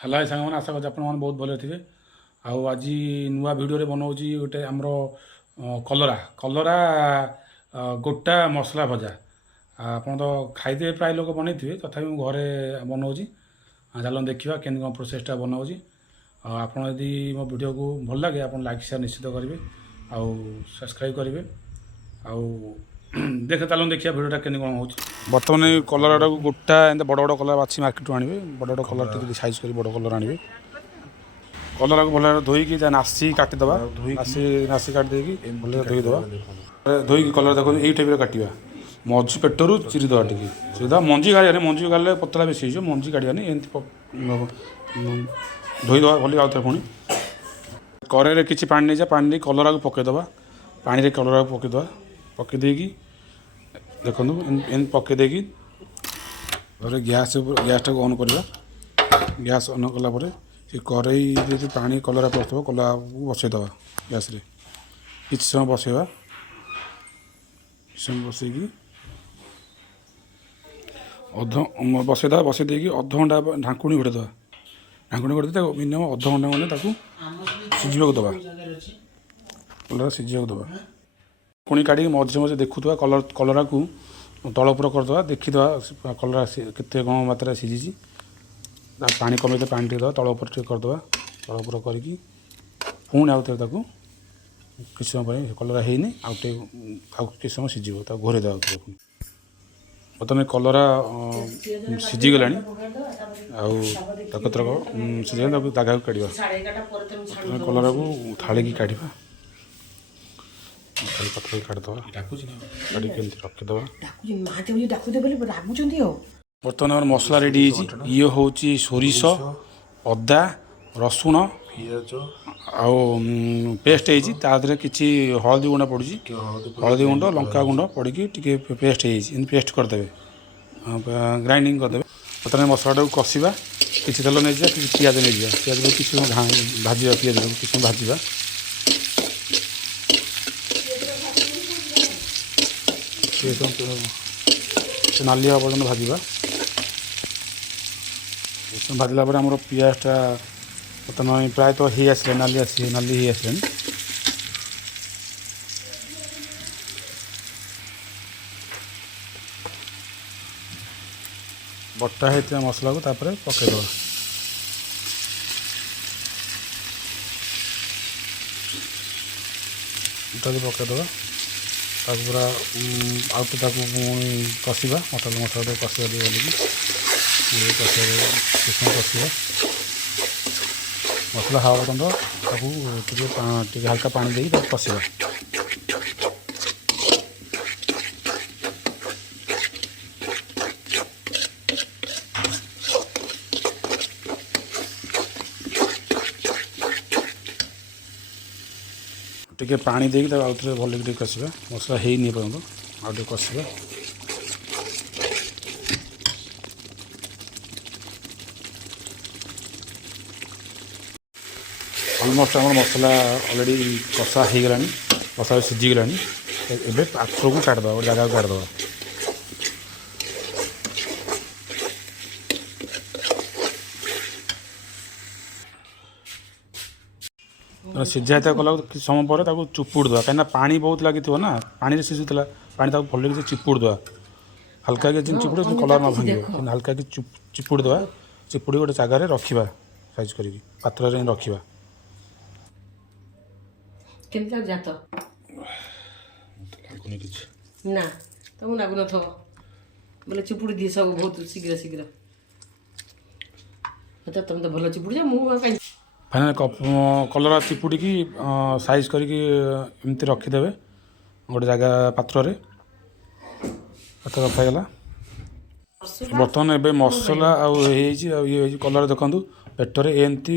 ହେଲା ସାଙ୍ଗମାନେ ଆଶା କରୁଛି ଆପଣମାନେ ବହୁତ ଭଲରେ ଥିବେ। ଆଉ ଆଜି ନୂଆ ଭିଡ଼ିଓରେ ବନାଉଛି ଗୋଟେ ଆମର କଲରା କଲରା ଗୋଟା ମସଲା ଭଜା। ଆପଣ ତ ଖାଇଥିବେ, ପ୍ରାୟ ଲୋକ ବନେଇଥିବେ, ତଥାପି ମୁଁ ଘରେ ବନାଉଛି। ଚାଲନ୍ତୁ ଦେଖିବା କେମିତି କ'ଣ ପ୍ରୋସେସଟା ବନାଉଛି। ଆଉ ଆପଣ ଯଦି ମୋ ଭିଡ଼ିଓକୁ ଭଲ ଲାଗେ ଆପଣ ଲାଇକ୍ ସେୟାର ନିଶ୍ଚିତ କରିବେ ଆଉ ସବସ୍କ୍ରାଇବ୍ କରିବେ। ଆଉ ଦେଖେ ଚାଲନ୍ତୁ ଦେଖିବା ଭିଡ଼ିଓଟା କେମିତି କ'ଣ ହେଉଛି। ବର୍ତ୍ତମାନ ଏଇ କଲରାଟାକୁ ଗୋଟା ଏମିତି ବଡ଼ ବଡ଼ କଲରା ବାଛି ମାର୍କେଟରୁ ଆଣିବେ। ବଡ଼ ବଡ଼ କଲରା ଟିକେ ସାଇଜ୍ କରି ବଡ଼ କଲରା ଆଣିବେ। କଲରାକୁ ଭଲ ଭାବରେ ଧୋଇକି ତା ନାସି କାଟିଦେବା। ନାସି କାଟି ଦେଇକି ଭଲରେ ଧୋଇଦେବା। ଧୋଇକି କଲରା ତାକୁ ଏଇ ଟାଇପ୍ର କାଟିବା। ମଝି ପେଟରୁ ଚିରିଦେବା, ଟିକେ ଚିରିଦେବା। ମଞ୍ଜି କାଢ଼ିବାନି, ମଞ୍ଜି କାଢ଼ିଲେ ପତଳା ବେଶୀ ହେଇଯିବ। ମଞ୍ଜି କାଢ଼ିବାନି, ଏମିତି ଧୋଇଦେବା ଭଲ ଆଉଥରେ। ପୁଣି କଡ଼େଇରେ କିଛି ପାଣି ନେଇଯିବା। ପାଣି ଦେଇ କଲରାକୁ ପକାଇଦେବା। ପାଣିରେ କଲରାକୁ ପକାଇଦେବା। ପକାଇ ଦେଇକି ଦେଖନ୍ତୁ ଏମିତି ପକାଇ ଦେଇକି ତାପରେ ଗ୍ୟାସ୍ଟାକୁ ଅନ୍ କରିବା। ଗ୍ୟାସ୍ ଅନ୍ କଲା ପରେ ସେ କଡ଼େଇରେ ଯେଉଁ ପାଣି କଲରା ପଡ଼ିଥିବ, କଲରାକୁ ବସାଇଦେବା ଗ୍ୟାସ୍ରେ। କିଛି ସମୟ ବସାଇବା। କିଛି ସମୟ ବସାଇକି ବସାଇଦେବା। ବସାଇ ଦେଇକି ଅଧଘଣ୍ଟା ଢାଙ୍କୁଣି ଘୋଡ଼େଇଦେବା। ଢାଙ୍କୁଣି ଘୋଡ଼େଇ ତାକୁ ମିନିମମ୍ ଅଧଘଣ୍ଟା ଖଣ୍ଡେ ତାକୁ ସିଝିବାକୁ ଦେବା। କଲରା ସିଝିବାକୁ ଦେବା। ପୁଣି କାଢ଼ିକି ମଝିରେ ମଝିରେ ଦେଖୁଥିବା କଲରାକୁ ତଳ ଉପର କରିଦେବା। ଦେଖିଦେବା କଲରା କେତେ କ'ଣ ମାତ୍ରାରେ ସିଝିଛି। ପାଣି କମେଇଦେବା, ପାଣି ଟିକେ ଦେବା, ତଳ ଉପର ଟିକେ କରିଦେବା। ତଳ ଉପର କରିକି ପୁଣି ଆଉଥରେ ତାକୁ କିଛି ସମୟ ପରେ କଲରା ହେଇନି, ଆଉ କିଛି ସମୟ ସିଝିବ, ତାକୁ ଘୋରେଇ ଦେବା। ପୁଣି ବର୍ତ୍ତମାନ କଲରା ସିଝିଗଲାଣି। ଆଉ ତାକୁ ସିଝିଗଲାଣି, ତାକୁ ଜାଗାକୁ କାଢ଼ିବା। କଲରାକୁ ଥାଳିକି କାଢ଼ିବା। ପାତ୍ରକୁ କାଢ଼ିଦେବା। କାଢ଼ିକି ଏମିତି ରଖିଦେବା। ବର୍ତ୍ତମାନ ଆମର ମସଲା ରେଡ଼ି ହେଇଛି। ଇଏ ହେଉଛି ସୋରିଷ, ଅଦା, ରସୁଣ, ପିଆଜ ଆଉ ପେଷ୍ଟ ହେଇଛି। ତା ଦେହରେ କିଛି ହଳଦୀ ଗୁଣ୍ଡ ପଡ଼ୁଛି। ହଳଦୀ ଗୁଣ୍ଡ, ଲଙ୍କା ଗୁଣ୍ଡ ପଡ଼ିକି ଟିକେ ପେଷ୍ଟ ହେଇଯାଇଛି। ଏମିତି ପେଷ୍ଟ କରିଦେବେ, ଗ୍ରାଇଣ୍ଡିଙ୍ଗ କରିଦେବେ। ବର୍ତ୍ତମାନ ମସଲାଟାକୁ କଷିବା। କିଛି ତେଲ ନେଇଯିବା, କିଛି ପିଆଜ ନେଇଯିବା। ପିଆଜକୁ କିଛି ସମୟ ଭାଜିବା। ପିଆଜକୁ କିଛି ସମୟ ଭାଜିବା। ନାଲି ହେବା ପର୍ଯ୍ୟନ୍ତ ଭାଜିବା। ଭାଜିଲା ପରେ ଆମର ପିଆଜଟା ବର୍ତ୍ତମାନ ପ୍ରାୟତଃ ହେଇ ଆସିଲାଣି, ନାଲି ହେଇ ଆସିଲାଣି। ବଟା ହେଇଥିବା ମସଲାକୁ ତାପରେ ପକାଇଦେବା। ଇତ୍ୟାଦି ପକାଇଦେବା। ତାକୁ ପୁରା ଆଉ ତାକୁ ପୁଣି କଷିବା। ମସଲାଟାକୁ କଷିବା ଟିକେ ଭଲିକି କଷିବା। ମସଲା ହେବା ପର୍ଯ୍ୟନ୍ତ ତାକୁ ଟିକେ ହାଲକା ପାଣି ଦେଇକି ତାକୁ କଷିବା। ଟିକେ ପାଣି ଦେଇକି ତାକୁ ଆଉଥରେ ଭଲକି ଟିକେ କଷିବା। ମସଲା ହେଇନି ଏପର୍ଯ୍ୟନ୍ତ, ଆଉ ଟିକେ କଷିବା। ଅଲମୋଷ୍ଟ ଆମର ମସଲା ଅଲରେଡ଼ି କଷା ହେଇଗଲାଣି। ମସଲା ସିଝିଗଲାଣି। ଏବେ ପାତ୍ରକୁ କାଢ଼ିଦେବା, ଗୋଟେ ଜାଗାକୁ କାଢ଼ିଦେବା। ସିଝା ହେଇଥିବା କଲାକୁ କିଛି ସମୟ ପରେ ତାକୁ ଚିପୁଡ଼ି ଦେବା। କାହିଁକିନା ପାଣି ବହୁତ ଲାଗିଥିବ ନା, ପାଣିରେ ସିଝୁଥିଲା। ପାଣି ତାକୁ ଭଲକି ସେ ଚିପୁଡ଼ି ଦେବା। ହାଲକା କି ଚିପୁଡ଼ି କଲରା ନ ଭାଙ୍ଗିବ, କିନ୍ତୁ ହାଲକା କି ଚିପୁଡ଼ି ଦେବା। ଚିପୁଡ଼ି ଗୋଟେ ଜାଗାରେ ରଖିବା, ସାଇଜ୍ କରିକି ପାତ୍ରରେ ରଖିବା। କେମିତି ଯାତ ଲାଗୁନି କିଛି ନା, ତମକୁ ଲାଗୁନଥିବ ବୋଲେ ଚିପୁଡ଼ି ଦିଏ ସବୁ ବହୁତ ଶୀଘ୍ର ଶୀଘ୍ର। ତମେ ତ ଭଲ ଚିପୁଡ଼ି ଯା, ମୁଁ କାହିଁ। ଫାଇନାଲ୍ କଲରା ଚିପୁଡ଼ିକି ସାଇଜ୍ କରିକି ଏମିତି ରଖିଦେବେ ଗୋଟେ ଜାଗା ପାତ୍ରରେ। ପାତ୍ର ରଖାଗଲା। ବର୍ତ୍ତମାନ ଏବେ ମସଲା ଆଉ ହେଇଯାଇଛି, ଆଉ ଇଏ ହେଇଛି। କଲରା ଦେଖନ୍ତୁ ପେଟରେ ଏମିତି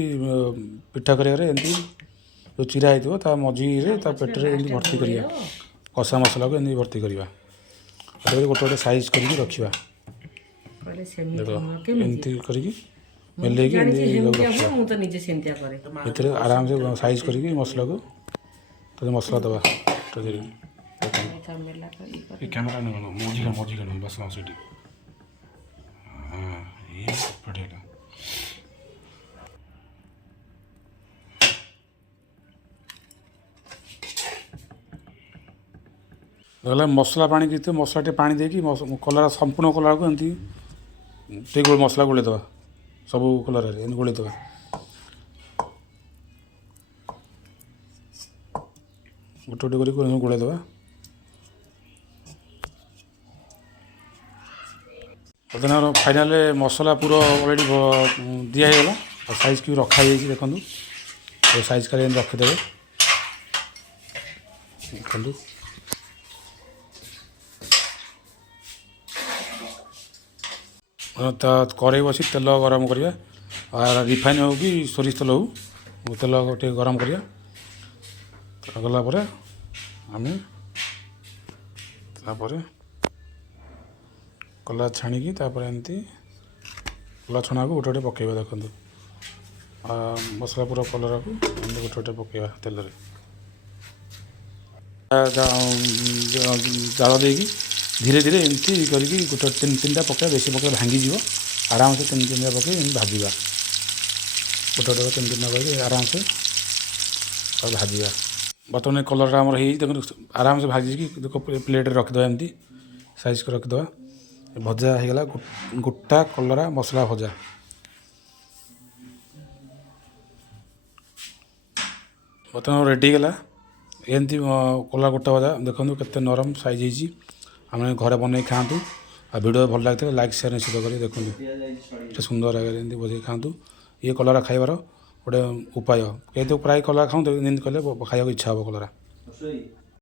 ପିଠା କରିବାରେ ଏମିତି ଯେଉଁ ଚିରା ହେଇଥିବ ତା ମଝିରେ ତା ପେଟରେ ଏମିତି ଭର୍ତ୍ତି କରିବା। କଷା ମସଲାକୁ ଏମିତି ଭର୍ତ୍ତି କରିବା। ତାପରେ ଗୋଟେ ଗୋଟେ ସାଇଜ୍ କରିକି ରଖିବା। ଏମିତି କରିକି ମେଲେଇକି ଏମିତି ରଖିବା। ଭିତରେ ଆରାମସେ ସାଇଜ୍ କରିକି ମସଲାକୁ ମସଲା ଦେବା। କ୍ୟାମେରା ନେବ, ମଝି କାଣ ବସ ସେଠି। ରହିଲା ମସଲା ପାଣି କିଛି ମସଲା ଟିକେ ପାଣି ଦେଇକି କଲରା ସମ୍ପୂର୍ଣ୍ଣ କଲରାକୁ ଏମିତି ଟିକେ ମସଲା ଗୋଳେଇଦେବା ସବୁ କଲରାରେ ଏମିତି ଗୋଳେଇଦେବା। ଗୋଟେ ଗୋଟେ କରିକି ଗୋଳେଇଦେବା। ବର୍ତ୍ତମାନ ଫାଇନାଲ୍ ମସଲା ପୁରା ଅଲରେଡ଼ି ଦିଆ ହେଇଗଲା ଆଉ ସାଇଜ୍କି ବି ରଖାଯାଇଛି ଦେଖନ୍ତୁ। ଆଉ ସାଇଜ୍ କରି ଏମିତି ରଖିଦେବେ ଦେଖନ୍ତୁ। ତା କରେଇ ବସି ତେଲ ଗରମ କରିବା ରିଫାଇନ୍ ହେଉ କି ସୋରିଷ ତେଲ ହେଉ ତେଲ ଟିକେ ଗରମ କରିବା। ଗଲା ପରେ ଆମେ ତାପରେ କଲରା ଛାଣିକି ତାପରେ ଏମିତି କଲରା ଛଣାକୁ ଗୋଟେ ଗୋଟେ ପକାଇବା ଦେଖନ୍ତୁ। ମସଲା ପୁରା କଲରାକୁ ଏମିତି ଗୋଟେ ଗୋଟେ ପକାଇବା ତେଲରେ ଜାଳ ଦେଇକି ଧୀରେ ଧୀରେ ଏମିତି କରିକି ଗୋଟେ ତିନିଟା ପକାଇବା। ବେଶୀ ପକାଇବା ଭାଙ୍ଗିଯିବ। ଆରାମସେ ତିନିଟା ପକାଇ ଏମିତି ଭାଜିବା। ଗୋଟେ ଗୋଟେ ତିନିଟା କରିକି ଆରାମସେ ତାକୁ ଭାଜିବା। ବର୍ତ୍ତମାନ କଲର୍ଟା ଆମର ହେଇଯାଇଛି ଦେଖନ୍ତୁ ଆରାମସେ ଭାଜିକି ପ୍ଲେଟ୍ରେ ରଖିଦେବା ଏମିତି ସାଇଜ୍ କରି ରଖିଦେବା। ଭଜା ହେଇଗଲା ଗୋଟା କଲରା ମସଲା ଭଜା। ବର୍ତ୍ତମାନ ରେଡ଼ି ହେଇଗଲା ଏମିତି କଲରା ଗୋଟା ଭଜା ଦେଖନ୍ତୁ କେତେ ନରମ ସାଇଜ୍ ହେଇଛି। ଆମେ ଘରେ ବନେଇ ଖାଆନ୍ତୁ। ଆଉ ଭିଡ଼ିଓ ଭଲ ଲାଗିଥିଲେ ଲାଇକ୍ ସେୟାର ନିଶ୍ଚିତ କରି ଦେଖନ୍ତୁ ଏତେ ସୁନ୍ଦର ଆଗରେ ଏମିତି ବଜେଇ ଖାଆନ୍ତୁ। ଇଏ କଲରା ଖାଇବାର ଗୋଟେ ଉପାୟ। କେହି ତ ପ୍ରାୟ କଲରା ଖାଆନ୍ତୁ ଏମିତି କଲେ ଖାଇବାକୁ ଇଚ୍ଛା ହେବ କଲରା।